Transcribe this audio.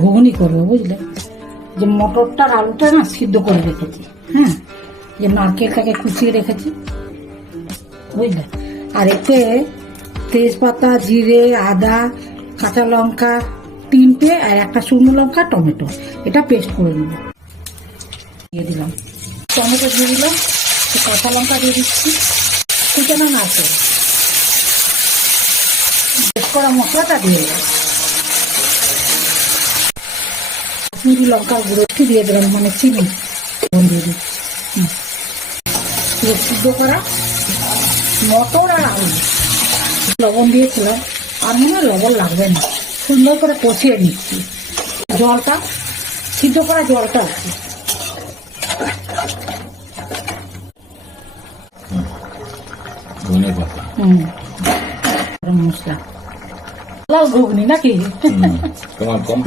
ঘুগনি করবো বুঝলে, যে মটরটার আলুটা না সিদ্ধ করে রেখেছি, হ্যাঁ, যে নারকেলটাকে কুচিয়ে রেখেছি বুঝলে, আর এতে তেজপাতা, জিরে, আদা, কাঁচা লঙ্কা 3টে আর একটা শুকনো লঙ্কা, টমেটো, এটা পেস্ট করে নেব। দিয়ে দিলাম টমেটো, দিয়ে দিলাম কাঁচা লঙ্কা, দিয়ে দিচ্ছি কুচানো নারকেল, পেস্ট করা মশলাটা দিয়ে দিলাম, কাশ্মীরি লঙ্কার গুঁড়ো একটু দিয়ে দিলাম, মানে চিনি দিয়ে দিচ্ছি, সিদ্ধ করা মটর আর আলু, লবণ দিয়েছিলাম, আর মনে হয় লবণ লাগবে না, সুন্দর করে কষিয়ে নিচ্ছি, জলটা সিদ্ধ করা জলটা আছে। মশলা ঘুগনি নাকি তোমার কমপ্লিট।